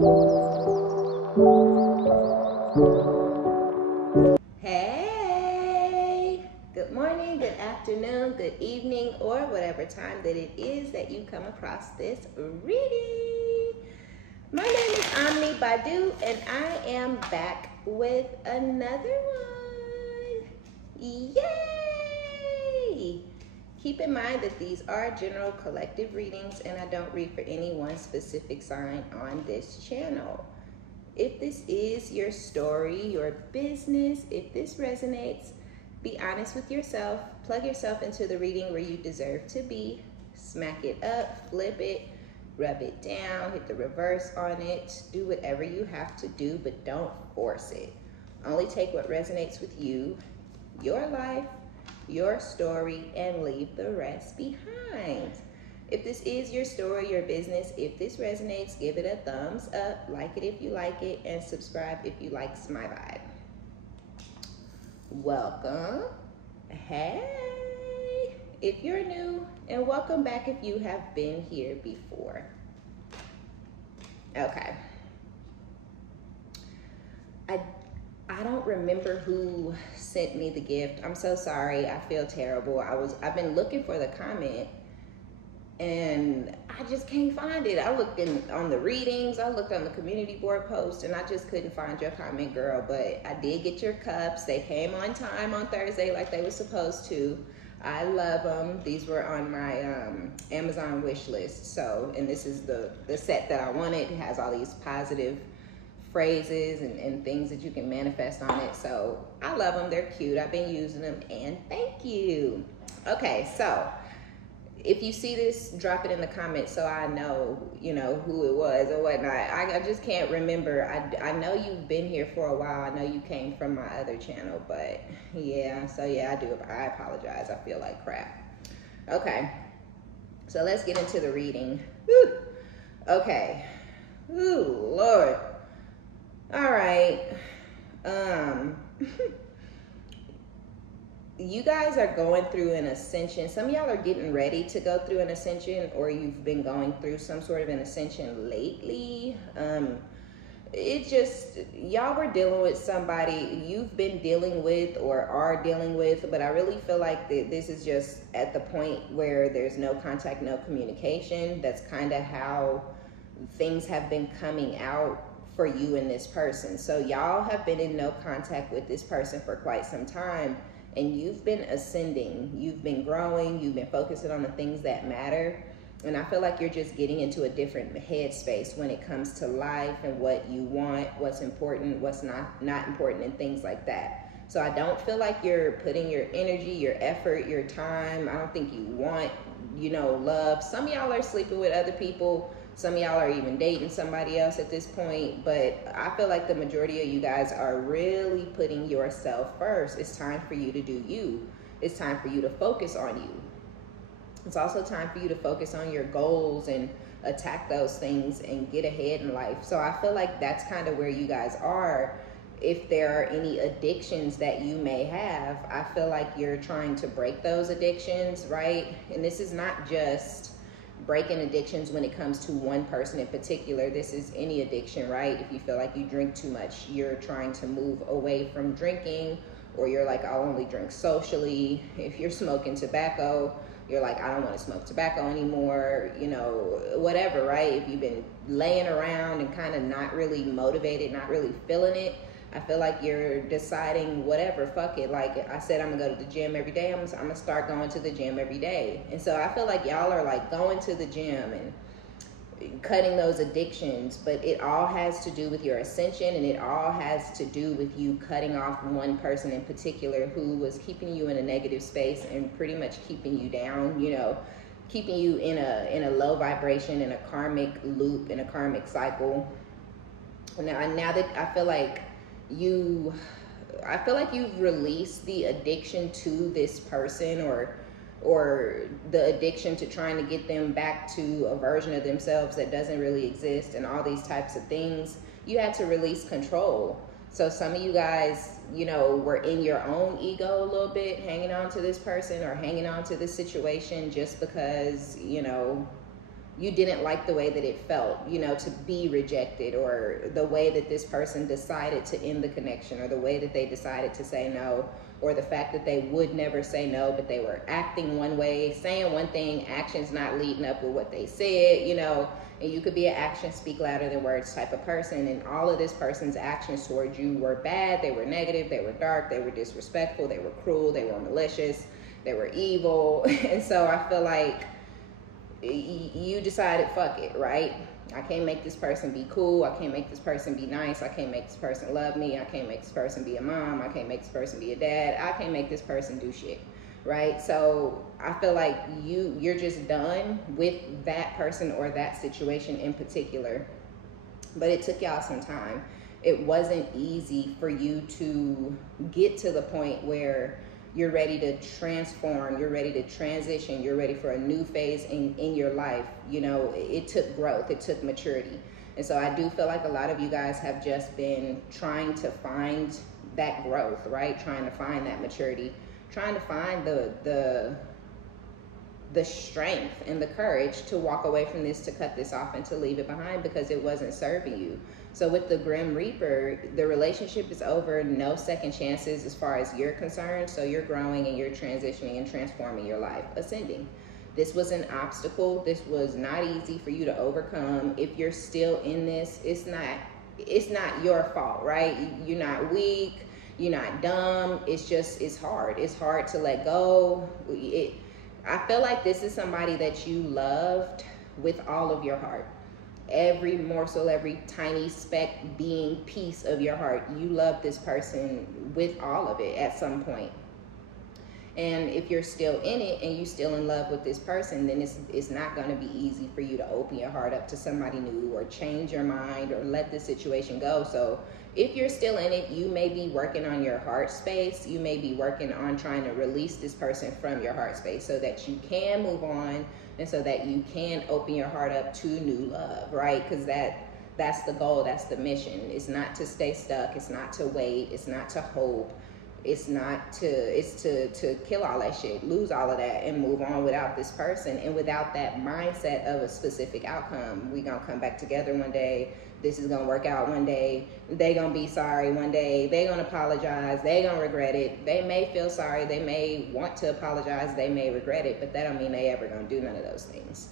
Hey, good morning, good afternoon, good evening, or whatever time that it is that you come across this reading. My name is OmniBadu, and I am back with another one. Yay! Keep in mind that these are general collective readings, and I don't read for any one specific sign on this channel. If this is your story, your business, if this resonates, be honest with yourself, plug yourself into the reading where you deserve to be, smack it up, flip it, rub it down, hit the reverse on it, do whatever you have to do, but don't force it. Only take what resonates with you, your life, your story, and leave the rest behind. If this is your story, your business, if this resonates, give it a thumbs up, like it if you like it, and subscribe if you like my vibe. Welcome. Hey, if you're new, and welcome back if you have been here before. Okay. I don't remember who sent me the gift. I'm so sorry. I feel terrible. I've been looking for the comment, and I just can't find it. I looked on the readings, I looked on the community board post, and I just couldn't find your comment, girl. But I did get your cups. They came on time on Thursday like they were supposed to. I love them. These were on my Amazon wish list. So, and this is the set that I wanted. It has all these positive phrases and things that you can manifest on it. So I love them. They're cute. I've been using them, and thank you. Okay, so if you see this, drop it in the comments so I know, who it was or whatnot. I just can't remember. I know you've been here for a while. I know you came from my other channel, but yeah, so yeah, I apologize. I feel like crap. Okay, so let's get into the reading. Whew. Okay. Ooh, Lord. All right. You guys are going through an ascension. Some of y'all are getting ready to go through an ascension, or you've been going through some sort of an ascension lately. It just, y'all were dealing with somebody you've been dealing with or are dealing with, but I really feel like this is just at the point where there's no contact, no communication. That's kind of how things have been coming out for you and this person. So y'all have been in no contact with this person for quite some time, and you've been ascending, you've been growing, you've been focusing on the things that matter. And I feel like you're just getting into a different headspace when it comes to life and what you want, what's important, what's not important, and things like that. So I don't feel like you're putting your energy, your effort, your time. I don't think you want, love. Some of y'all are sleeping with other people. Some of y'all are even dating somebody else at this point, but I feel like the majority of you guys are really putting yourself first. It's time for you to do you. It's time for you to focus on you. It's also time for you to focus on your goals and attack those things and get ahead in life. So I feel like that's kind of where you guys are. If there are any addictions that you may have, I feel like you're trying to break those addictions, right? And this is not just breaking addictions when it comes to one person in particular. This is any addiction, right? If you feel like you drink too much, you're trying to move away from drinking, or you're like, I'll only drink socially. If you're smoking tobacco, you're like, I don't want to smoke tobacco anymore, whatever, right? If you've been laying around and kind of not really motivated, not really feeling it, I feel like you're deciding whatever, fuck it. Like I said, I'm gonna go to the gym every day. I'm gonna start going to the gym every day. And so I feel like y'all are like going to the gym and cutting those addictions, but it all has to do with your ascension, and it all has to do with you cutting off one person in particular who was keeping you in a negative space and pretty much keeping you down, keeping you in a low vibration, in a karmic loop, in a karmic cycle. Now that I feel like you've released the addiction to this person, or the addiction to trying to get them back to a version of themselves that doesn't really exist, and all these types of things. You had to release control. So some of you guys, were in your own ego a little bit, hanging on to this person or hanging on to this situation just because, you didn't like the way that it felt, you know, to be rejected, or the way that this person decided to end the connection, or the way that they decided to say no, or the fact that they would never say no, but they were acting one way, saying one thing, actions not leading up with what they said, you know. And you could be an actions speak louder than words type of person, and all of this person's actions towards you were bad, they were negative, they were dark, they were disrespectful, they were cruel, they were malicious, they were evil. And so I feel like you decided, fuck it, right? I can't make this person be cool. I can't make this person be nice. I can't make this person love me. I can't make this person be a mom. I can't make this person be a dad. I can't make this person do shit, right? So I feel like you're just done with that person or that situation in particular. But it took y'all some time. It wasn't easy for you to get to the point where you're ready to transform, you're ready to transition, you're ready for a new phase in your life. You know, it took growth, it took maturity. And so I do feel like a lot of you guys have just been trying to find that growth, right? Trying to find that maturity, trying to find the strength and the courage to walk away from this, to cut this off and to leave it behind because it wasn't serving you. So with the Grim Reaper, the relationship is over, no second chances as far as you're concerned. So you're growing and you're transitioning and transforming your life, ascending. This was an obstacle. This was not easy for you to overcome. If you're still in this, it's not your fault, right? You're not weak, you're not dumb. It's just, it's hard. It's hard to let go. I feel like this is somebody that you loved with all of your heart. Every morsel, every tiny speck being piece of your heart. You love this person with all of it at some point. And if you're still in it and you're still in love with this person, then it's not going to be easy for you to open your heart up to somebody new or change your mind or let the situation go. So if you're still in it, you may be working on your heart space. You may be working on trying to release this person from your heart space so that you can move on and so that you can open your heart up to new love, right? Because that's the goal, that's the mission. It's not to stay stuck, it's not to wait, it's not to hope, it's to kill all that shit, lose all of that, and move on without this person and without that mindset of a specific outcome. We gonna come back together one day, this is gonna work out one day, they gonna be sorry one day, they gonna apologize, they gonna regret it. They may feel sorry, they may want to apologize, they may regret it, but that don't mean they ever gonna do none of those things.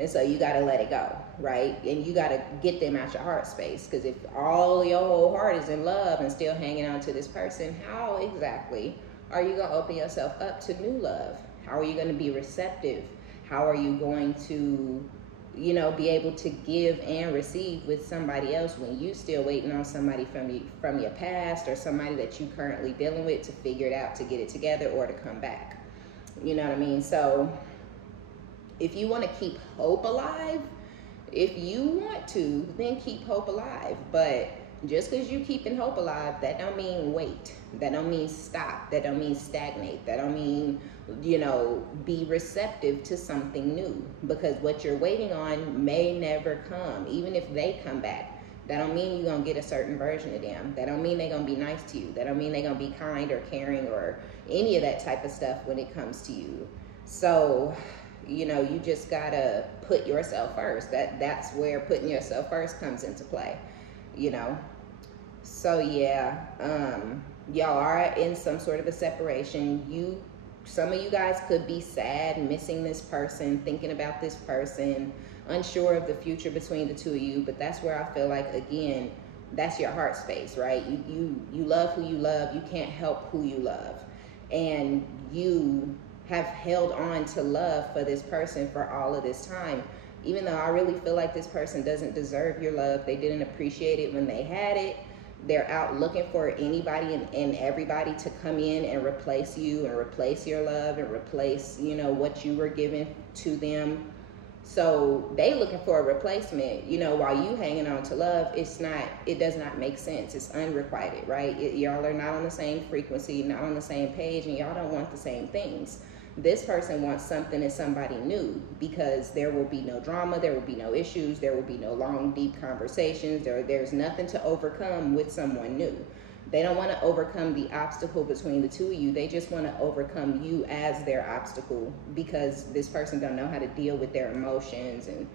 And so you gotta let it go, right? And you gotta get them out your heart space, because if all your whole heart is in love and still hanging on to this person, how exactly are you gonna open yourself up to new love? How are you gonna be receptive? How are you going to, you know, be able to give and receive with somebody else when you still waiting on somebody from your past or somebody that you currently dealing with to figure it out, to get it together, or to come back? You know what I mean? So if you want to keep hope alive, if you want to, then keep hope alive. But just because you keeping hope alive, that don't mean wait. That don't mean stop. That don't mean stagnate. That don't mean, you know, be receptive to something new. Because what you're waiting on may never come, even if they come back. That don't mean you're going to get a certain version of them. That don't mean they're going to be nice to you. That don't mean they're going to be kind or caring or any of that type of stuff when it comes to you. So, you know, you just gotta put yourself first. That's where putting yourself first comes into play, you know. So yeah, y'all are in some sort of a separation. Some of you guys could be sad, missing this person, thinking about this person, unsure of the future between the two of you. But that's where I feel like, again, that's your heart space, right? You love who you love. You can't help who you love, and you have held on to love for this person for all of this time, even though I really feel like this person doesn't deserve your love. They didn't appreciate it when they had it. They're out looking for anybody and everybody to come in and replace you and replace your love and replace, you know, what you were giving to them. So they looking for a replacement, you know, while you hanging on to love. It does not make sense. It's unrequited, right? Y'all are not on the same frequency, not on the same page, and y'all don't want the same things. This person wants something and somebody new, because there will be no drama, there will be no issues, there will be no long, deep conversations. There's nothing to overcome with someone new. They don't want to overcome the obstacle between the two of you. They just want to overcome you as their obstacle, because this person don't know how to deal with their emotions and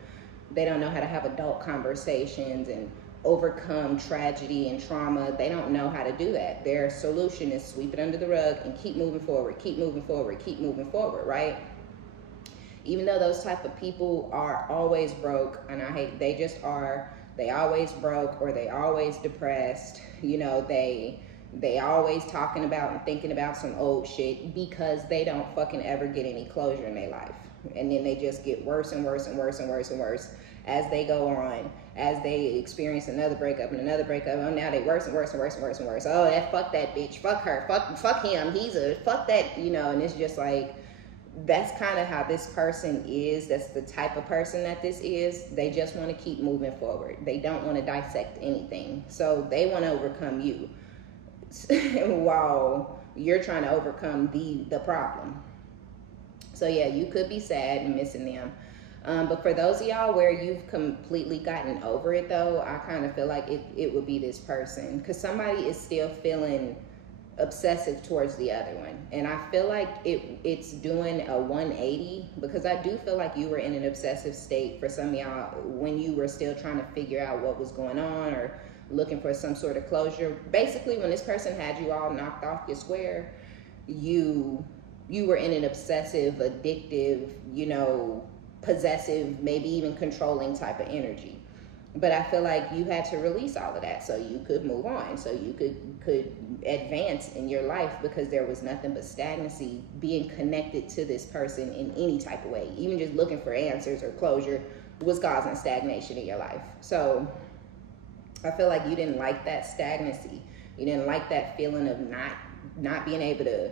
They don't know how to have adult conversations and overcome tragedy and trauma. They don't know how to do that. Their solution is sweep it under the rug and keep moving forward, keep moving forward, keep moving forward, right? Even though those type of people are always broke, and I hate, they just are, they always broke, or they always depressed, you know, they always talking about and thinking about some old shit because they don't fucking ever get any closure in their life. And then they just get worse and worse and worse and worse and worse as they go on, as they experience another breakup and another breakup. Oh, now they worse and worse and worse and worse and worse. Oh, that, fuck that bitch, fuck her, fuck him, he's a, fuck that, you know. And it's just like, that's kind of how this person is. That's the type of person that this is. They just want to keep moving forward. They don't want to dissect anything. So they want to overcome you while you're trying to overcome the problem. So yeah, you could be sad and missing them. But for those of y'all where you've completely gotten over it though, I kind of feel like it would be this person, because somebody is still feeling obsessive towards the other one. And I feel like it's doing a 180, because I do feel like you were in an obsessive state for some of y'all when you were still trying to figure out what was going on or looking for some sort of closure. Basically, when this person had you all knocked off your square, you were in an obsessive, addictive, you know, possessive, maybe even controlling type of energy. But I feel like you had to release all of that so you could move on, so you could advance in your life, because there was nothing but stagnancy being connected to this person in any type of way. Even just looking for answers or closure was causing stagnation in your life. So I feel like you didn't like that stagnancy. You didn't like that feeling of not being able to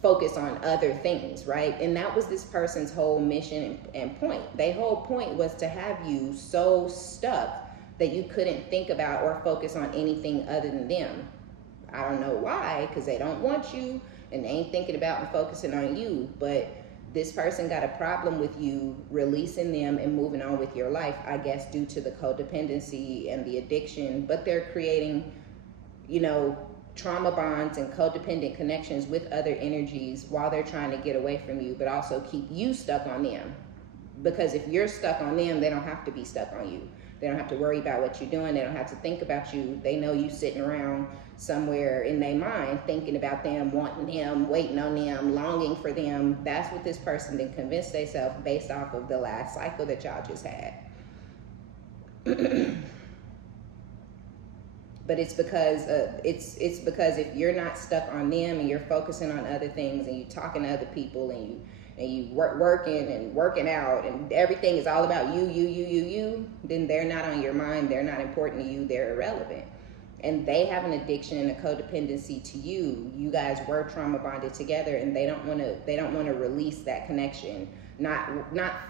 focus on other things, right? And that was this person's whole mission and point. Their whole point was to have you so stuck that you couldn't think about or focus on anything other than them. I don't know why, because they don't want you and they ain't thinking about and focusing on you. But this person got a problem with you releasing them and moving on with your life, I guess, due to the codependency and the addiction. But they're creating, you know, trauma bonds and codependent connections with other energies while they're trying to get away from you, but also keep you stuck on them. Because if you're stuck on them, they don't have to be stuck on you. They don't have to worry about what you're doing. They don't have to think about you. They know you sitting around somewhere in their mind thinking about them, wanting them, waiting on them, longing for them. That's what this person then convinced themselves based off of the last cycle that y'all just had. But it's because it's because if you're not stuck on them and you're focusing on other things and you're talking to other people and you working and working out and everything is all about you, then they're not on your mind. They're not important to you. They're irrelevant. And they have an addiction and a codependency to you. You guys were trauma bonded together, and they don't want to release that connection. Not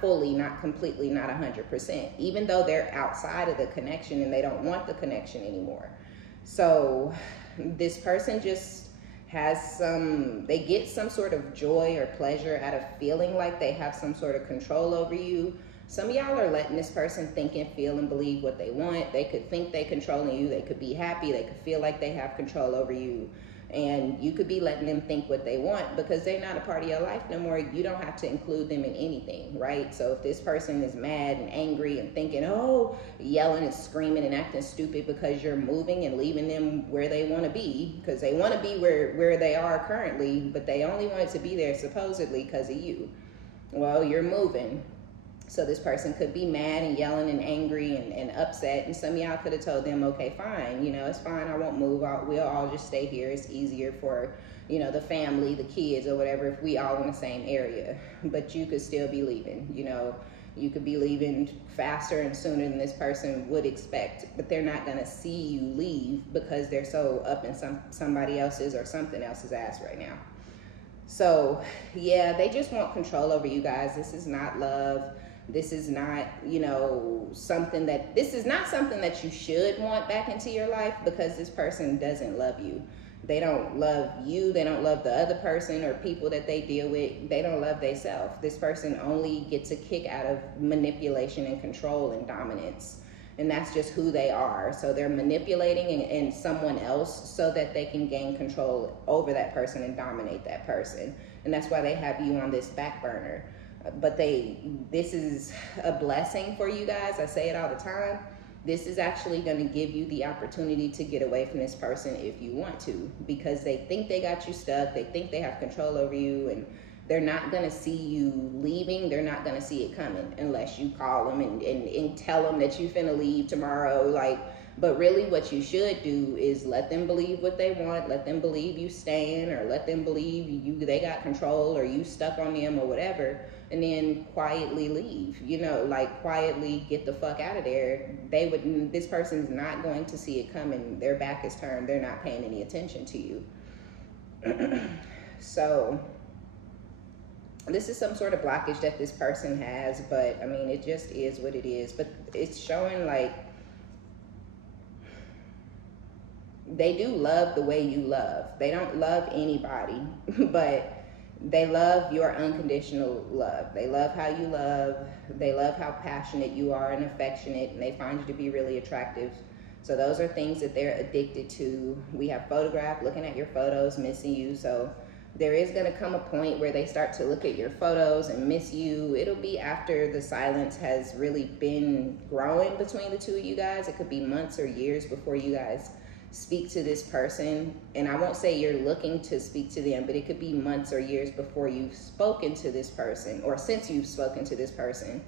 fully, not completely, not 100%. Even though they're outside of the connection and they don't want the connection anymore. So this person just has they get some sort of joy or pleasure out of feeling like they have some sort of control over you. Some of y'all are letting this person think and feel and believe what they want. They could think they controlling you. They could be happy. They could feel like they have control over you. And you could be letting them think what they want because they're not a part of your life no more. You don't have to include them in anything, right? So if this person is mad and angry and thinking, oh, yelling and screaming and acting stupid because you're moving and leaving them where they want to be, because they want to be where they are currently, but they only wanted to be there supposedly because of you. Well, you're moving. So this person could be mad and yelling and angry and upset. And some of y'all could have told them, okay, fine, you know, it's fine. I won't move. We'll all just stay here. It's easier for, you know, the family, the kids or whatever, if we all in the same area. But you could still be leaving, you know. You could be leaving faster and sooner than this person would expect. But they're not going to see you leave because they're so up in somebody else's or something else's ass right now. So, yeah, they just want control over you guys. This is not love. This is not, you know, this is not something that you should want back into your life because this person doesn't love you. They don't love you. They don't love the other person or people that they deal with. They don't love themselves. This person only gets a kick out of manipulation and control and dominance. And that's just who they are. So they're manipulating in someone else so that they can gain control over that person and dominate that person. And that's why they have you on this back burner. but this is a blessing for you guys. I say it all the time. This is actually going to give you the opportunity to get away from this person if you want to, because they think they got you stuck. They think they have control over you, and they're not going to see you leaving. They're not going to see it coming unless you call them and tell them that you finna leave tomorrow. Like, but really what you should do is let them believe what they want. Let them believe you staying, or let them believe they got control, or you stuck on them, or whatever. And then quietly leave, like quietly get the fuck out of there. This person's not going to see it coming. Their back is turned. They're not paying any attention to you. So this is some sort of blockage that this person has, but I mean, it just is what it is. But it's showing like they do love the way you love. They don't love anybody, but they love your unconditional love. They love how you love. They love how passionate you are and affectionate, and they find you to be really attractive. So those are things that they're addicted to. We have photographed, looking at your photos, missing you. So there is going to come a point where they start to look at your photos and miss you. It'll be after the silence has really been growing between the two of you guys. It could be months or years before you guys speak to this person. And I won't say you're looking to speak to them, but it could be months or years before you've spoken to this person, or since you've spoken to this person,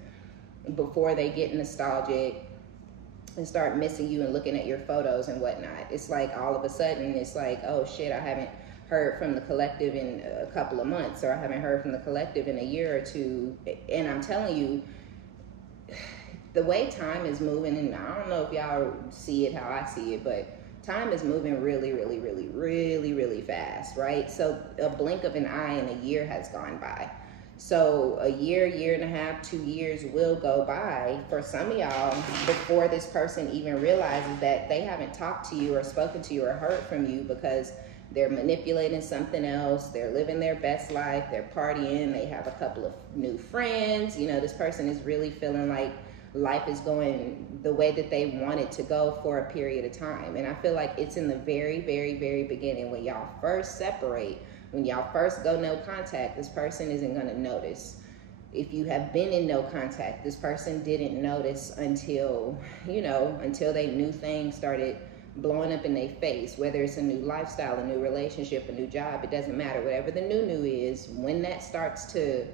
before they get nostalgic and start missing you and looking at your photos and whatnot. It's like all of a sudden it's like, oh shit, I haven't heard from the collective in a couple of months, or I haven't heard from the collective in a year or two. And I'm telling you, the way time is moving, and I don't know if y'all see it how I see it, but time is moving really, really, really, really, really fast, right? So a blink of an eye and a year has gone by. So a year, year and a half, 2 years will go by for some of y'all before this person even realizes that they haven't talked to you or spoken to you or heard from you, because they're manipulating something else. They're living their best life. They're partying. They have a couple of new friends. This person is really feeling like life is going the way that they want it to go for a period of time. And I feel like it's in the very, very, very beginning, when y'all first separate, when y'all first go no contact, this person isn't going to notice. If you have been in no contact, this person didn't notice until they knew things started blowing up in their face, whether it's a new lifestyle, a new relationship, a new job. It doesn't matter. Whatever the new is, when that starts to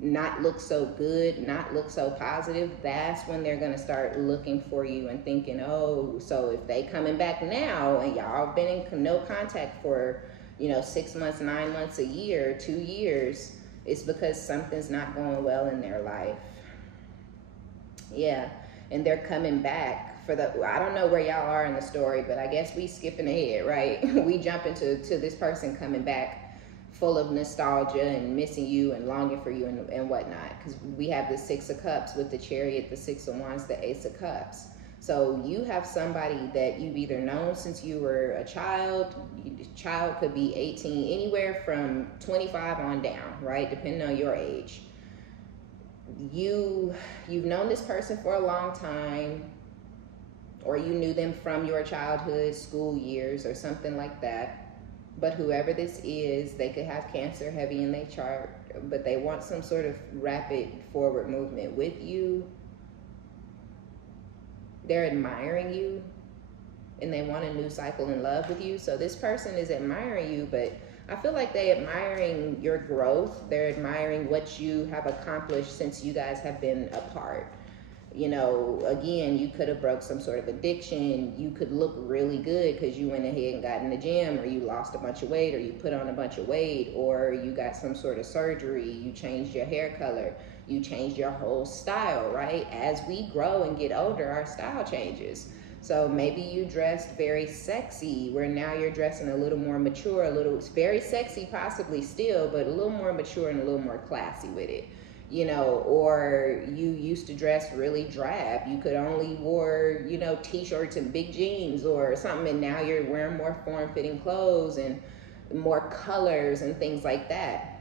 not look so good, not look so positive, that's when they're going to start looking for you and thinking, oh, so if they coming back now and y'all been in no contact for 6 months, 9 months, a year, 2 years, it's because something's not going well in their life. Yeah, and they're coming back I don't know where y'all are in the story, but I guess we skipping ahead, right? We jump into this person coming back full of nostalgia and missing you and longing for you and whatnot, because we have the 6 of Cups with the Chariot, the 6 of Wands, the Ace of Cups. So you have somebody that you've either known since you were a child. Child could be 18, anywhere from 25 on down, right? Depending on your age. You've known this person for a long time, or you knew them from your childhood, school years, or something like that. But whoever this is, they could have Cancer heavy in their chart, but they want some sort of rapid forward movement with you. They're admiring you, and they want a new cycle in love with you. So this person is admiring you, but I feel like they're admiring your growth. They're admiring what you have accomplished since you guys have been apart. Again, you could have broke some sort of addiction. You could look really good because you went ahead and got in the gym, or you lost a bunch of weight, or you put on a bunch of weight, or you got some sort of surgery. You changed your hair color. You changed your whole style, right? As we grow and get older, our style changes. So maybe you dressed very sexy, where now you're dressing a little more mature, it's very sexy possibly still, but a little more mature and a little more classy with it. Or you used to dress really drab. You could only wore, t-shirts and big jeans or something, and now you're wearing more form-fitting clothes and more colors and things like that.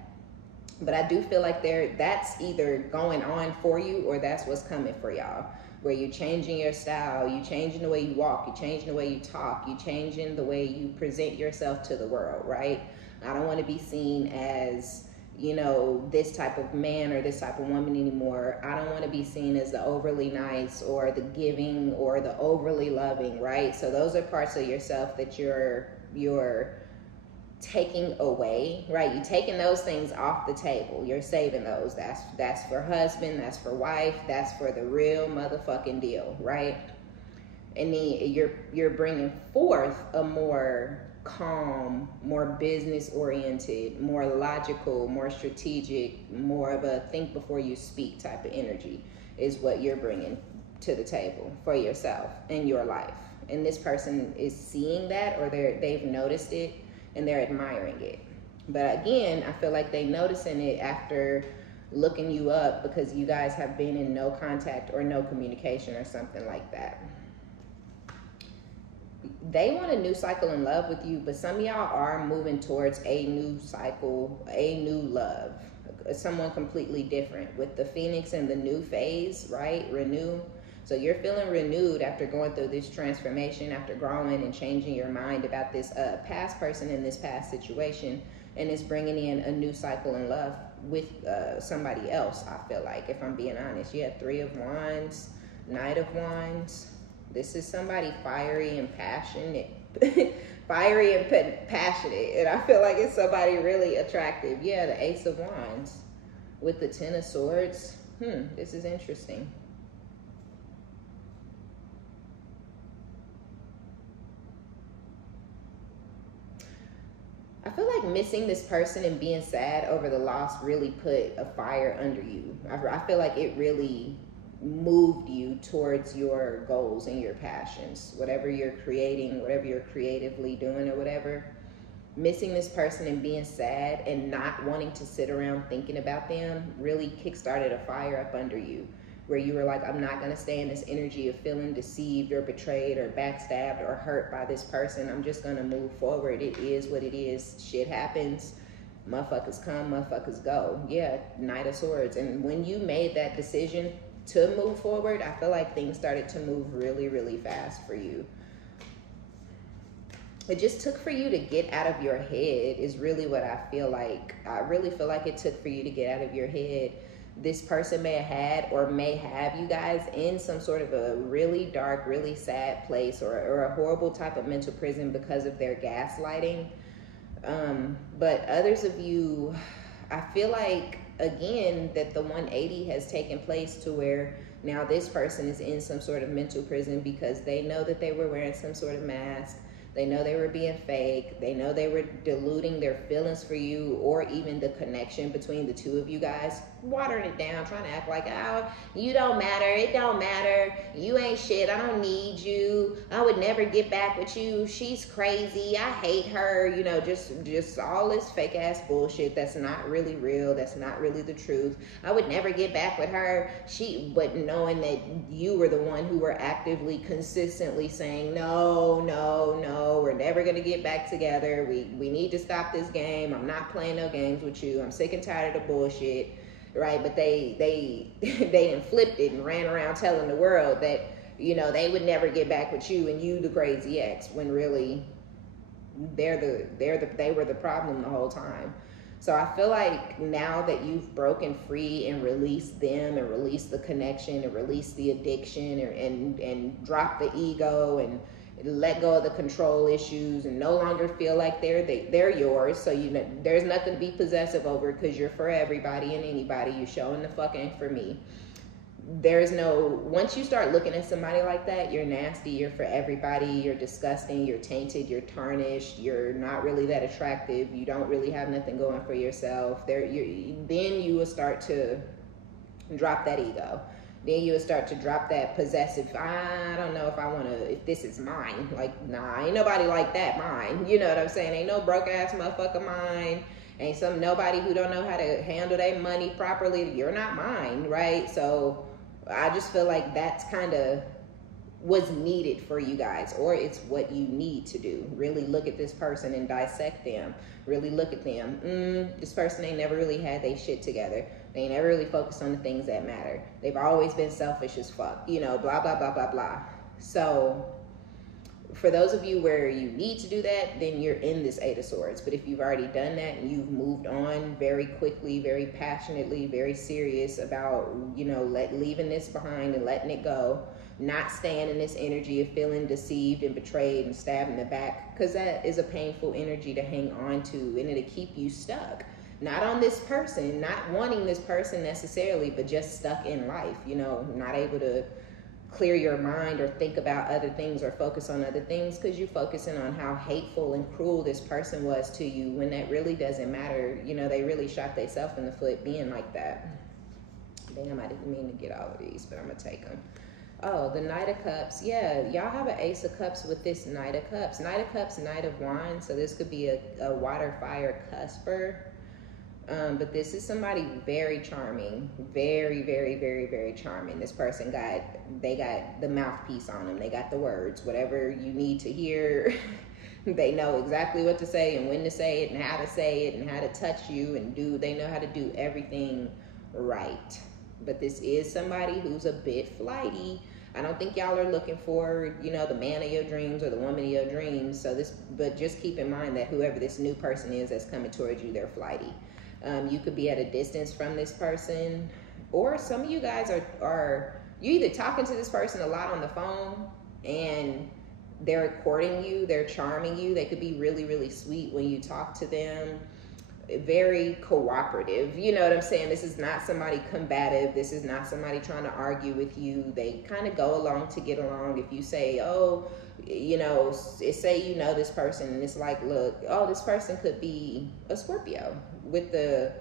But I do feel like that's either going on for you, or that's what's coming for y'all, where you're changing your style, you changing the way you walk, you changing the way you talk, you changing the way you present yourself to the world, right? I don't want to be seen as you know, this type of man or this type of woman anymore. I don't want to be seen as the overly nice or the giving or the overly loving, right? So those are parts of yourself that you're taking away, right? You're taking those things off the table. You're saving those. That's for husband, that's for wife, that's for the real motherfucking deal, right? And then you're bringing forth a more calm, more business oriented, more logical, more strategic, more of a think before you speak type of energy is what you're bringing to the table for yourself in your life. And this person is seeing that, or they've noticed it and they're admiring it. But again, I feel like they noticing it after looking you up because you guys have been in no contact or no communication or something like that. They want a new cycle in love with you, but some of y'all are moving towards a new cycle, a new love, someone completely different with the Phoenix and the new phase, right? Renew. So you're feeling renewed after going through this transformation, after growing and changing your mind about this past person in this past situation, and it's bringing in a new cycle in love with somebody else, I feel like, if I'm being honest. You had Three of Wands, Knight of Wands. This is somebody fiery and passionate, fiery and passionate. And I feel like it's somebody really attractive. Yeah, the Ace of Wands with the Ten of Swords. This is interesting. I feel like missing this person and being sad over the loss really put a fire under you. I feel like it really moved you towards your goals and your passions, whatever you're creating, whatever you're creatively doing or whatever. Missing this person and being sad and not wanting to sit around thinking about them really kickstarted a fire up under you, where you were like, I'm not going to stay in this energy of feeling deceived or betrayed or backstabbed or hurt by this person. I'm just going to move forward. It is what it is. Shit happens. Motherfuckers come, motherfuckers go. Yeah, Knight of Swords. And when you made that decision to move forward, I feel like things started to move really, really fast for you. It just took for you to get out of your head is really what I feel like. I really feel like it took for you to get out of your head. This person may have had or may have you guys in some sort of a really dark, really sad place or a horrible type of mental prison because of their gaslighting. But others of you, I feel like, again, that the 180 has taken place to where now this person is in some sort of mental prison because they know that they were wearing some sort of mask. They know they were being fake. They know they were diluting their feelings for you or even the connection between the two of you guys, watering it down, trying to act like, oh, you don't matter. It don't matter. You ain't shit. I don't need you. I would never get back with you. She's crazy. I hate her. You know, just all this fake ass bullshit that's not really real. That's not really the truth. I would never get back with her. But knowing that you were the one who were actively, consistently saying, no, we're never going to get back together. We need to stop this game. I'm not playing no games with you. I'm sick and tired of the bullshit, right? But they done flipped it and ran around telling the world that, you know, they would never get back with you and you the crazy ex, when really they were the problem the whole time. So I feel like now that you've broken free and released them and released the connection and released the addiction and dropped the ego and let go of the control issues and no longer feel like they're yours. So, you know, there's nothing to be possessive over because you're for everybody and anybody. You showing the fuck ain't for me. Once you start looking at somebody like that, you're nasty, you're for everybody, you're disgusting, you're tainted, you're tarnished, you're not really that attractive, you don't really have nothing going for yourself. Then you will start to drop that ego. Then you would start to drop that possessive, I don't know if this is mine. Like, nah, ain't nobody like that mine. You know what I'm saying? Ain't no broke ass motherfucker mine. Ain't nobody who don't know how to handle their money properly. You're not mine, right? So I just feel like that's kind of was needed for you guys, or it's what you need to do. Really look at this person and dissect them. Really look at them. This person ain't never really had their shit together. They ain't never really focused on the things that matter. They've always been selfish as fuck, you know, blah, blah, blah, blah, blah. So for those of you where you need to do that, then you're in this Eight of Swords. But if you've already done that and you've moved on very quickly, very passionately, very serious about, you know, leaving this behind and letting it go, not staying in this energy of feeling deceived and betrayed and stabbed in the back, because that is a painful energy to hang on to, and it'll keep you stuck. Not on this person, not wanting this person necessarily, but just stuck in life, you know, not able to clear your mind or think about other things or focus on other things because you're focusing on how hateful and cruel this person was to you, when that really doesn't matter. You know, they really shot themselves in the foot being like that. Damn, I didn't mean to get all of these, but I'm gonna take them. Oh, the Knight of Cups. Yeah, y'all have an Ace of Cups with this Knight of Cups. Knight of Cups, Knight of Wands. So this could be a water, fire cusper. But this is somebody very charming, very, very, very, very charming. This person they got the mouthpiece on them. They got the words, whatever you need to hear. They know exactly what to say and when to say it and how to say it and how to touch you and they know how to do everything right. But this is somebody who's a bit flighty. I don't think y'all are looking for, you know, the man of your dreams or the woman of your dreams. But just keep in mind that whoever this new person is that's coming towards you, they're flighty. You could be at a distance from this person, or some of you guys are you either talking to this person a lot on the phone and they're courting you, they're charming you. They could be really, really sweet when you talk to them, very cooperative. You know what I'm saying? This is not somebody combative. This is not somebody trying to argue with you. They kind of go along to get along. If you say, oh, you know, say you know this person and it's like, look, oh, this person could be a Scorpio with the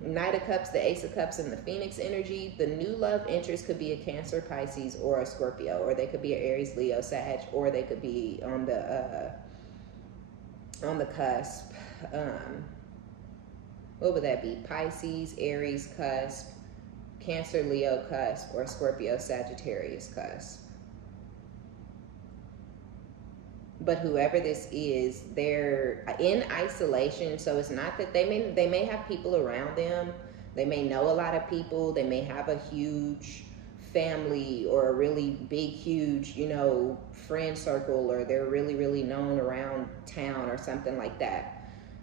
Knight of Cups, the Ace of Cups, and the Phoenix energy. The new love interest could be a Cancer, Pisces, or a Scorpio, or they could be an Aries, Leo, Sag, or they could be on the cusp. What would that be? Pisces, Aries cusp, Cancer, Leo cusp, or Scorpio, Sagittarius cusp. But whoever this is, they're in isolation. So it's not that they may have people around them. They may know a lot of people. They may have a huge family or a really big, huge, you know, friend circle, or they're really, really known around town or something like that.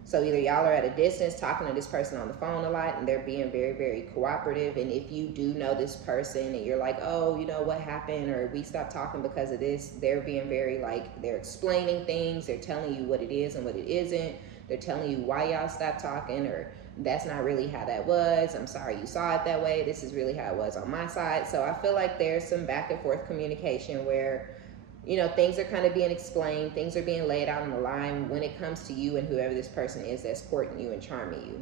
So either y'all are at a distance talking to this person on the phone a lot and they're being very, very cooperative. And if you do know this person and you're like, oh, you know, what happened? Or we stopped talking because of this. They're being very they're explaining things. They're telling you what it is and what it isn't. They're telling you why y'all stopped talking, or that's not really how that was. I'm sorry you saw it that way. This is really how it was on my side. So I feel like there's some back and forth communication where, you know, things are kind of being explained, things are being laid out on the line when it comes to you and whoever this person is that's courting you and charming you.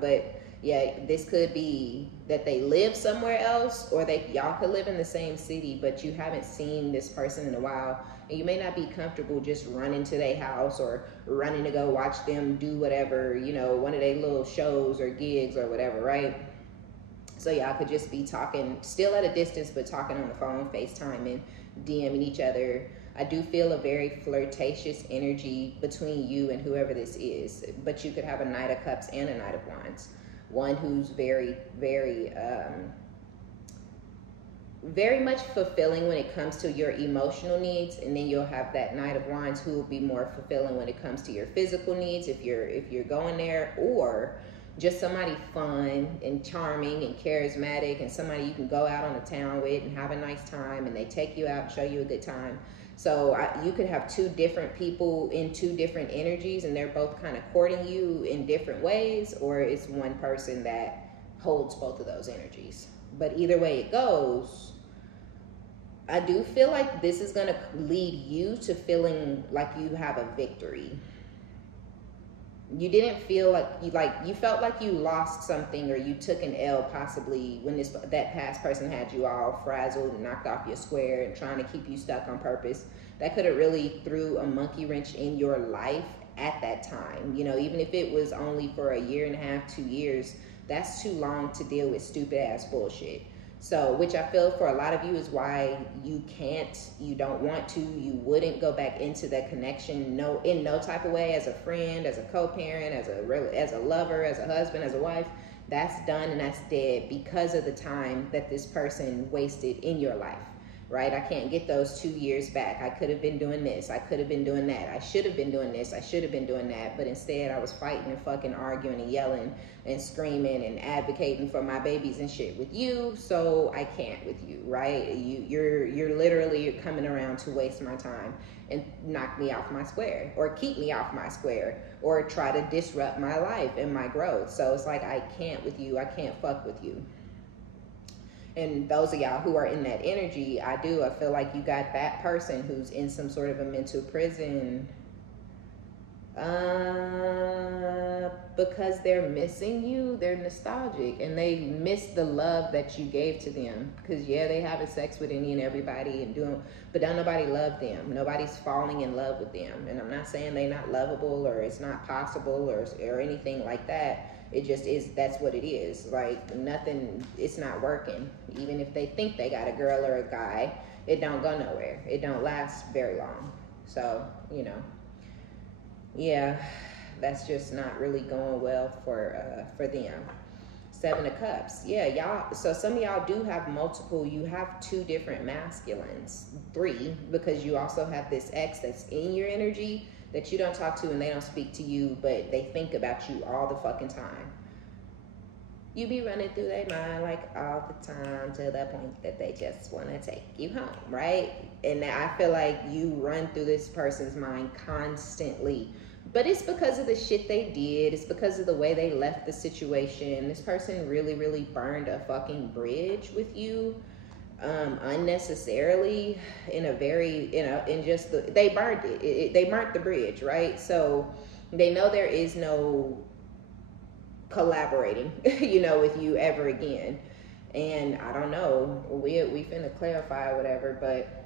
But yeah, this could be that they live somewhere else, or y'all could live in the same city, but you haven't seen this person in a while, and you may not be comfortable just running to their house or running to go watch them do whatever, you know, one of their little shows or gigs or whatever, right? So y'all could just be talking, still at a distance, but talking on the phone, FaceTiming, DMing each other. I do feel a very flirtatious energy between you and whoever this is, but you could have a Knight of Cups and a Knight of Wands. One who's very, very, very much fulfilling when it comes to your emotional needs, and then you'll have that Knight of Wands who will be more fulfilling when it comes to your physical needs if you're going there, or just somebody fun and charming and charismatic, and somebody you can go out on the town with and have a nice time, and they take you out and show you a good time. So you could have two different people in two different energies, and they're both kind of courting you in different ways, or it's one person that holds both of those energies. But either way it goes, I do feel like this is going to lead you to feeling like you have a victory. You didn't feel like you felt like you lost something, or you took an L possibly when that past person had you all frazzled and knocked off your square and trying to keep you stuck on purpose. That could have really threw a monkey wrench in your life at that time. You know, even if it was only for a year and a half, 2 years, that's too long to deal with stupid ass bullshit. So, which I feel for a lot of you is why you don't want to, you wouldn't go back into that connection, in no type of way, as a friend, as a co-parent, as a lover, as a husband, as a wife. That's done and that's dead because of the time that this person wasted in your life, right? I can't get those 2 years back. I could have been doing this. I could have been doing that. I should have been doing this. I should have been doing that. But instead, I was fighting and fucking arguing and yelling and screaming and advocating for my babies and shit with you. So I can't with you, right? You're literally coming around to waste my time and knock me off my square, or keep me off my square, or try to disrupt my life and my growth. So it's like, I can't with you. I can't fuck with you. And those of y'all who are in that energy, I feel like you got that person who's in some sort of a mental prison, because they're missing you. They're nostalgic and they miss the love that you gave to them. Because yeah, they having sex with any and everybody and doing, but don't nobody love them. Nobody's falling in love with them. And I'm not saying they're not lovable or it's not possible or anything like that. It just is, that's what it is. Like, nothing, it's not working. Even if they think they got a girl or a guy, it don't go nowhere. It don't last very long. So, you know, yeah, that's just not really going well for them. 7 of Cups. Yeah, y'all, so some of y'all do have multiple, you have 2 different masculines, 3, because you also have this ex that's in your energy that you don't talk to and they don't speak to you, but they think about you all the fucking time. You be running through their mind like all the time to the point that they just want to take you home, right? And I feel like you run through this person's mind constantly, but it's because of the shit they did. It's because of the way they left the situation. This person really, really burned a fucking bridge with you. Unnecessarily, in a very, they burned it. They burnt the bridge, right? So they know there is no collaborating, with you ever again. And I don't know, we finna clarify or whatever, but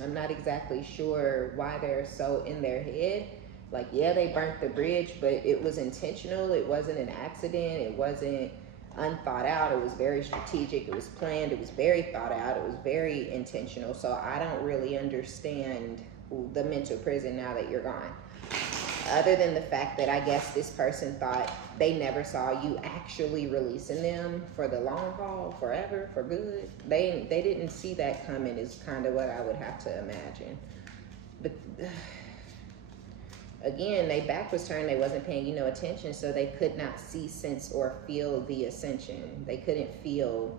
I'm not exactly sure why they're so in their head. Like, yeah, they burnt the bridge, but it was intentional. It wasn't an accident. It wasn't unthought out. It was very strategic. It was planned. It was very thought out. It was very intentional. So I don't really understand the mental prison now that you're gone, other than the fact that I guess this person thought they never saw you actually releasing them for the long haul, forever, for good. They didn't see that coming, is kind of what I would have to imagine. But again, they back was turned. They wasn't paying you no attention, so they could not see, sense, or feel the ascension. They couldn't feel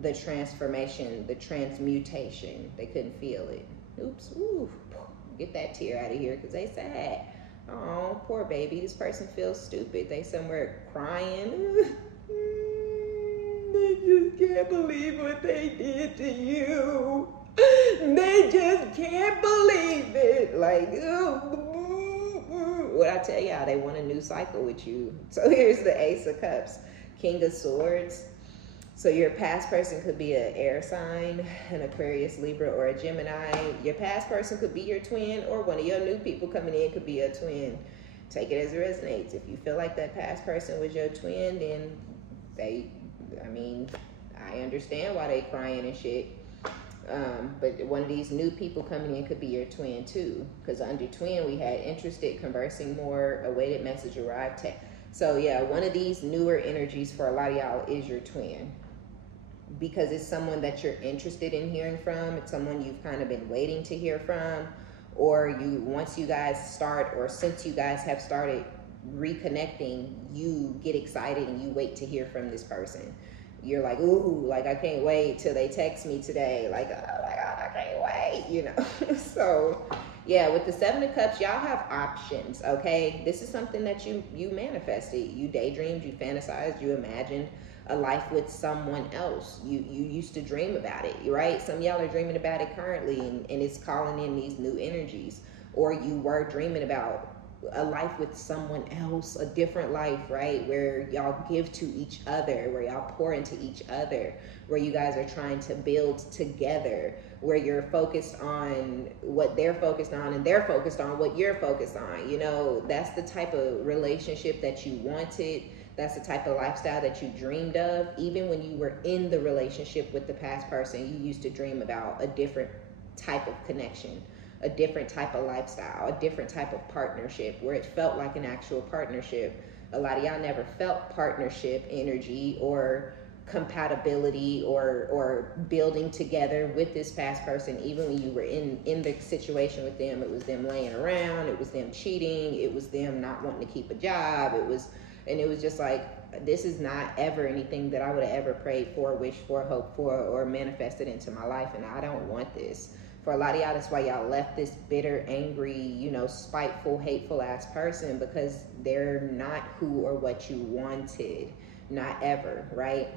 the transformation, the transmutation. They couldn't feel it. Oops, ooh, get that tear out of here, because they sad. Oh, poor baby, this person feels stupid. They somewhere crying. They just can't believe what they did to you. They just can't believe it. Like, what I tell y'all, they want a new cycle with you. So here's the Ace of Cups, King of Swords. So your past person could be an air sign, an Aquarius, Libra, or a Gemini. Your past person could be your twin, or one of your new people coming in could be a twin. Take it as it resonates. If you feel like that past person was your twin, then I understand why they crying and shit. But one of these new people coming in could be your twin too. Because under twin, we had interested, conversing more, awaited message, arrived, text. So yeah, one of these newer energies for a lot of y'all is your twin. Because it's someone that you're interested in hearing from. It's someone you've kind of been waiting to hear from. Or once you guys start, or since you guys have started reconnecting, you get excited and you wait to hear from this person. You're like, ooh, like I can't wait till they text me today. Like, oh my God, I can't wait, So yeah, with the 7 of Cups, y'all have options, okay? This is something that you manifested. You daydreamed, you fantasized, you imagined a life with someone else. You used to dream about it, right? Some of y'all are dreaming about it currently, and it's calling in these new energies. Or you were dreaming about a life with someone else, a different life, right? Where y'all give to each other, where y'all pour into each other, where you guys are trying to build together, where you're focused on what they're focused on and they're focused on what you're focused on. That's the type of relationship that you wanted. That's the type of lifestyle that you dreamed of. Even when you were in the relationship with the past person, you used to dream about a different type of connection, a different type of lifestyle, a different type of partnership where it felt like an actual partnership. A lot of y'all never felt partnership energy or compatibility or building together with this past person. Even when you were in the situation with them, it was them laying around, it was them cheating, it was them not wanting to keep a job, it was just like, this is not ever anything that I would have ever prayed for, wished for, hoped for, or manifested into my life, and I don't want this. For a lot of y'all, that's why y'all left this bitter, angry, spiteful, hateful ass person, because they're not who or what you wanted. Not ever, right?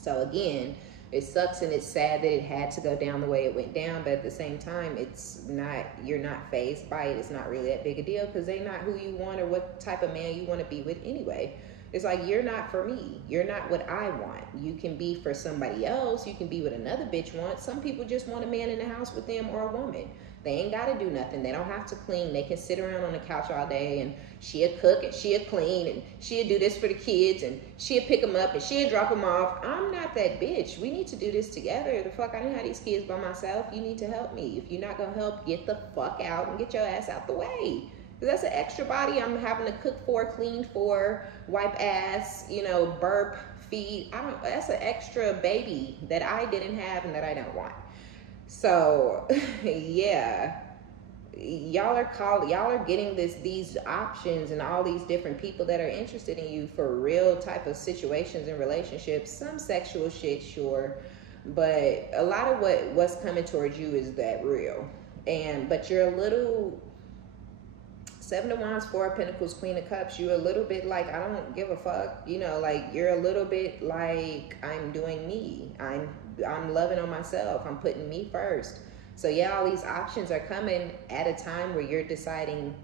So again, it sucks and it's sad that it had to go down the way it went down, but at the same time, you're not fazed by it. It's not really that big a deal, because they're not who you want or what type of man you want to be with anyway. It's like, you're not for me. You're not what I want. You can be for somebody else. You can be what another bitch wants. Some people just want a man in the house with them, or a woman. They ain't got to do nothing. They don't have to clean. They can sit around on the couch all day, and she'll cook and she'll clean and she'll do this for the kids and she'll pick them up and she'll drop them off. I'm not that bitch. We need to do this together. The fuck, I didn't have these kids by myself. You need to help me. If you're not going to help, get the fuck out and get your ass out the way. That's an extra body I'm having to cook for, clean for, wipe ass, burp, feed. That's an extra baby that I didn't have and that I don't want. So, yeah, y'all are getting these options and all these different people that are interested in you for real type of situations and relationships. Some sexual shit, sure, but a lot of what's coming towards you is that real. But you're a little Seven of Wands, Four of Pentacles, Queen of Cups. You're a little bit like, I don't give a fuck. You're a little bit like, I'm doing me. I'm loving on myself. I'm putting me first. So yeah, all these options are coming at a time where you're deciding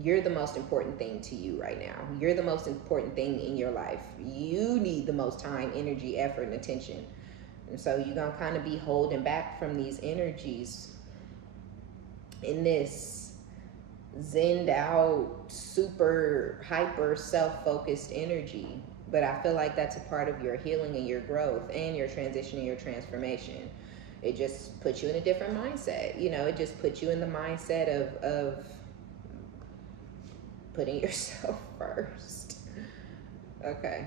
you're the most important thing to you right now. You're the most important thing in your life. You need the most time, energy, effort, and attention. And so you're going to kind of be holding back from these energies in this zenned out, super hyper self-focused energy. But I feel like that's a part of your healing and your growth and your transition and your transformation. It just puts you in a different mindset. It just puts you in the mindset of putting yourself first. Okay.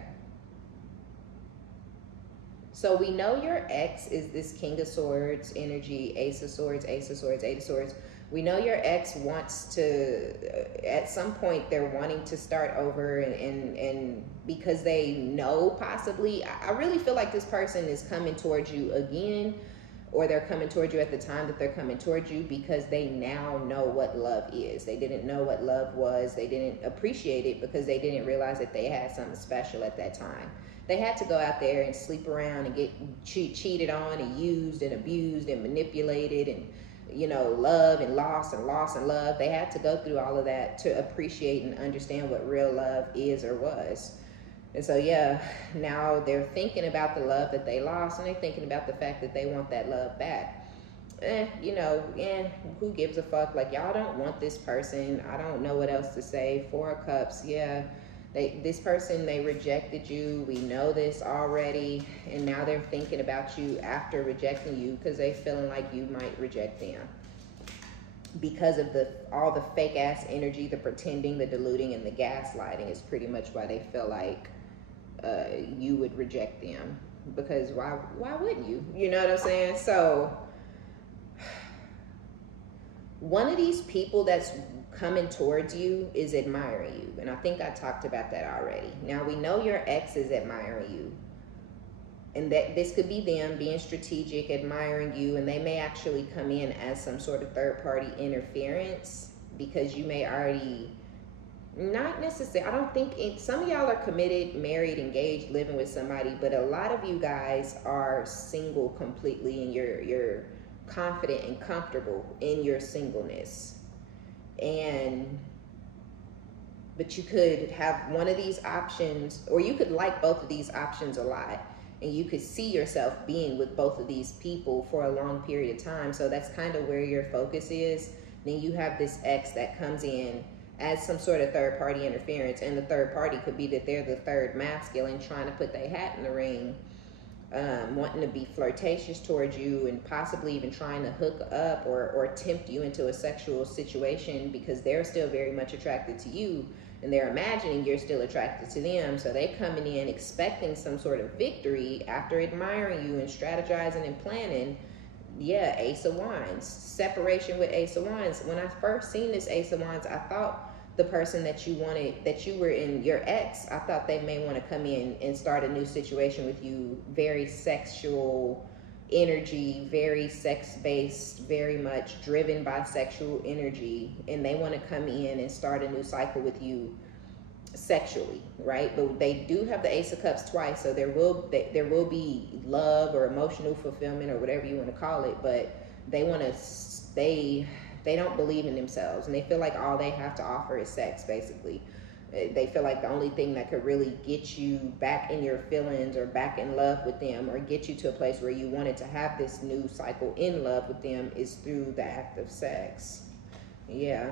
So we know your ex is this King of Swords energy, Ace of Swords, Ace of Swords, Eight of Swords. We know your ex wants to, at some point, they're wanting to start over, and because they know possibly, I really feel like this person is coming towards you again, or they're coming towards you at the time that they're coming towards you because they now know what love is. They didn't know what love was. They didn't appreciate it because they didn't realize that they had something special at that time. They had to go out there and sleep around and get cheated on and used and abused and manipulated and love and loss and loss and love. They had to go through all of that to appreciate and understand what real love is or was. And so, yeah, now they're thinking about the love that they lost, and they're thinking about the fact that they want that love back. Who gives a fuck? Like, y'all don't want this person. I don't know what else to say. Four of Cups, yeah. This person, they rejected you. We know this already. And now they're thinking about you after rejecting you because they're feeling like you might reject them. Because of all the fake ass energy, the pretending, the diluting, and the gaslighting is pretty much why they feel like you would reject them. Because why wouldn't you? You know what I'm saying? So one of these people that's coming towards you is admiring you. And I think I talked about that already. Now we know your ex is admiring you. And that this could be them being strategic, admiring you, and they may actually come in as some sort of third-party interference because you may already, not necessarily, I don't think, some of y'all are committed, married, engaged, living with somebody, but a lot of you guys are single completely, and you're confident and comfortable in your singleness. But you could have one of these options, or you could like both of these options a lot, and you could see yourself being with both of these people for a long period of time. So that's kind of where your focus is. Then you have this ex that comes in as some sort of third party interference, and the third party could be that they're the third masculine trying to put their hat in the ring, wanting to be flirtatious towards you and possibly even trying to hook up or tempt you into a sexual situation because they're still very much attracted to you. and they're imagining you're still attracted to them. So they coming in expecting some sort of victory after admiring you and strategizing and planning. Yeah, Ace of Wands, separation with Ace of Wands. When I first seen this Ace of Wands, I thought the person that you wanted, that you were in, your ex, I thought they may want to come in and start a new situation with you. Very sexual energy, very sex-based, very much driven by sexual energy, and they want to come in and start a new cycle with you sexually, right? But they do have the Ace of Cups twice, so there will be love or emotional fulfillment or whatever you want to call it, but they want to they don't believe in themselves, and they feel like all they have to offer is sex, basically. They feel like the only thing that could really get you back in your feelings or back in love with them or get you to a place where you wanted to have this new cycle in love with them is through the act of sex. Yeah.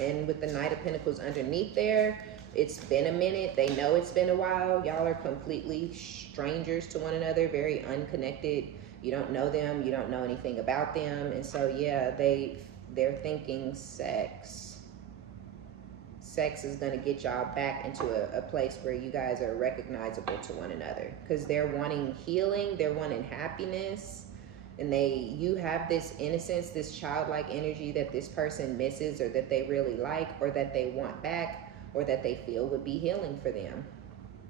And with the Knight of Pentacles underneath there, it's been a minute. They know it's been a while. Y'all are completely strangers to one another, very unconnected. You don't know them. You don't know anything about them. And so, yeah, they're thinking sex. Sex is going to get y'all back into a place where you guys are recognizable to one another. Because they're wanting healing. They're wanting happiness. And you have this innocence, this childlike energy that this person misses, or that they really like, or that they want back, or that they feel would be healing for them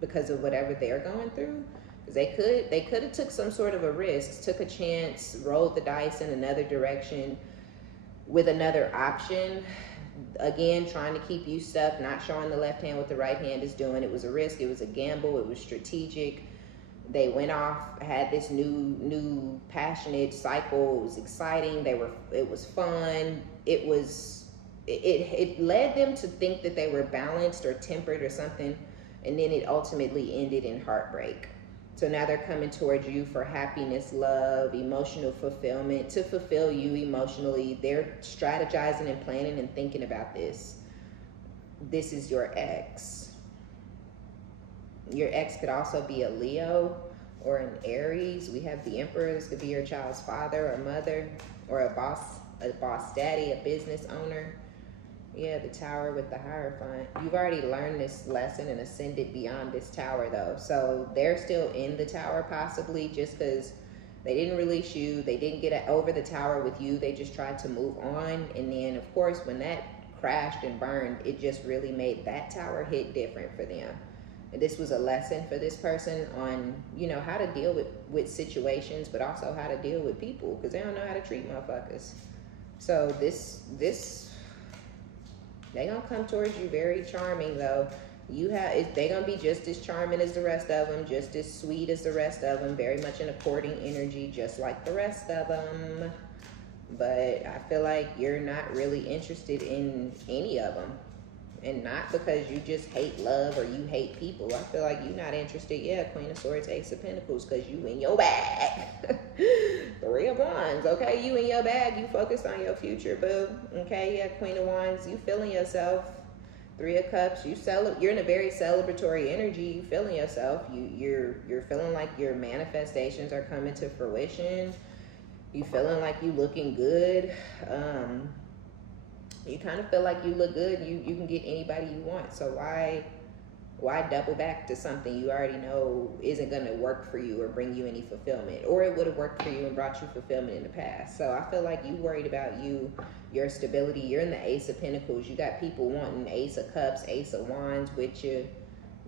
because of whatever they're going through. Because they could have took some sort of a risk, took a chance, rolled the dice in another direction with another option. Again, trying to keep you stuck, not showing the left hand what the right hand is doing. It was a risk. It was a gamble. It was strategic. They went off, had this new passionate cycle. It was exciting. It was fun. It led them to think that they were balanced or tempered or something, and then it ultimately ended in heartbreak. So now they're coming towards you for happiness, love, emotional fulfillment, to fulfill you emotionally. They're strategizing and planning and thinking about this. This is your ex. Your ex could also be a Leo or an Aries. We have the Emperor. This could be your child's father or mother, or a boss daddy, a business owner. Yeah, the Tower with the Hierophant. You've already learned this lesson and ascended beyond this Tower, though. So they're still in the Tower, possibly, just because they didn't release you. They didn't get over the Tower with you. They just tried to move on. And then, of course, when that crashed and burned, it just really made that Tower hit different for them. And this was a lesson for this person on, how to deal with situations, but also how to deal with people, because they don't know how to treat motherfuckers. So they gonna come towards you very charming, though. They gonna be just as charming as the rest of them, just as sweet as the rest of them, very much an according energy, just like the rest of them. But I feel like you're not really interested in any of them. And not because you just hate love or you hate people. I feel like you're not interested. Yeah, Queen of Swords, Ace of Pentacles, because you in your bag. 3 of Wands, okay? You in your bag. You focused on your future, boo. Okay, yeah, Queen of Wands, you feeling yourself. 3 of Cups, you're in a very celebratory energy. You feeling yourself. You're feeling like your manifestations are coming to fruition. You feeling like you looking good. You kind of feel like you look good. You can get anybody you want. So why double back to something you already know isn't going to work for you or bring you any fulfillment? Or it would have worked for you and brought you fulfillment in the past. So I feel like you worried about your stability. You're in the Ace of Pentacles. You got people wanting Ace of Cups, Ace of Wands with you.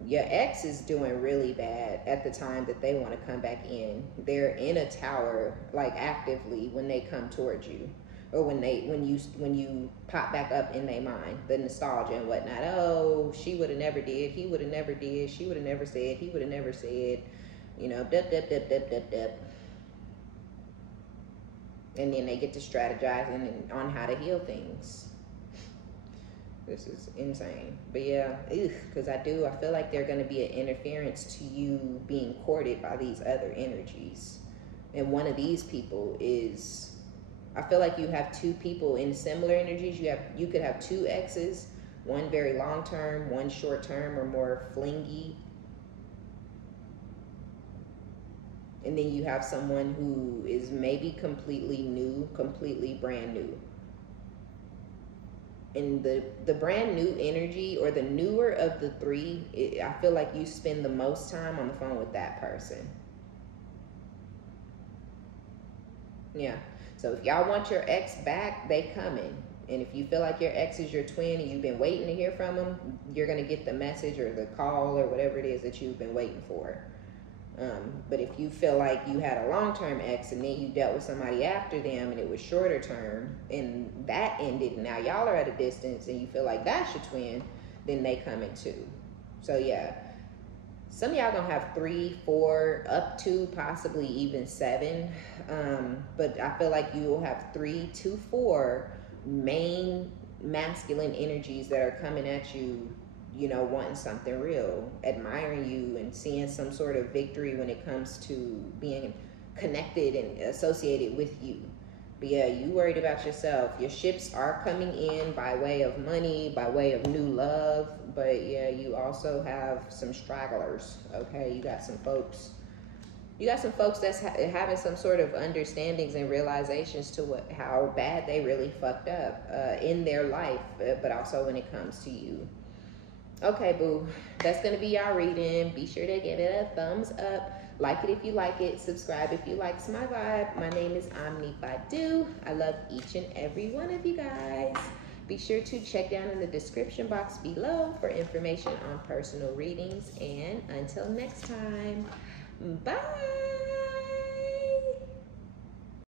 Your ex is doing really bad at the time that they want to come back in. They're in a tower, like actively, when they come towards you. Or when you pop back up in their mind, the nostalgia and whatnot. Oh, she would have never did. He would have never did. She would have never said. He would have never said. Dup. And then they get to strategizing on how to heal things. This is insane. But yeah, because I feel like they're going to be an interference to you being courted by these other energies. And one of these people is... I feel like you have 2 people in similar energies. You could have 2 exes, one very long term, one short term or more flingy. And then you have someone who is maybe completely new, completely brand new. in the brand new energy, or the newer of the three, I feel like you spend the most time on the phone with that person. Yeah. So if y'all want your ex back, they coming. And if you feel like your ex is your twin and you've been waiting to hear from them, you're going to get the message or the call or whatever it is that you've been waiting for. But if you feel like you had a long-term ex and then you dealt with somebody after them and it was shorter term and that ended, and now y'all are at a distance and you feel like that's your twin, then they coming too. So yeah, some of y'all gonna have 3, 4, up to possibly even 7. But I feel like you will have 3 to 4 main masculine energies that are coming at you, you know, wanting something real, admiring you, and seeing some sort of victory when it comes to being connected and associated with you. But yeah, you worried about yourself. Your ships are coming in by way of money, by way of new love. But yeah, you also have some stragglers, okay? You got some folks that's having some sort of understandings and realizations to how bad they really fucked up in their life, but also when it comes to you. Okay, boo. That's going to be y'all reading. Be sure to give it a thumbs up. Like it if you like it. Subscribe if you likes my vibe. My name is OmniBadu. I love each and every one of you guys. Be sure to check down in the description box below for information on personal readings. And until next time, bye.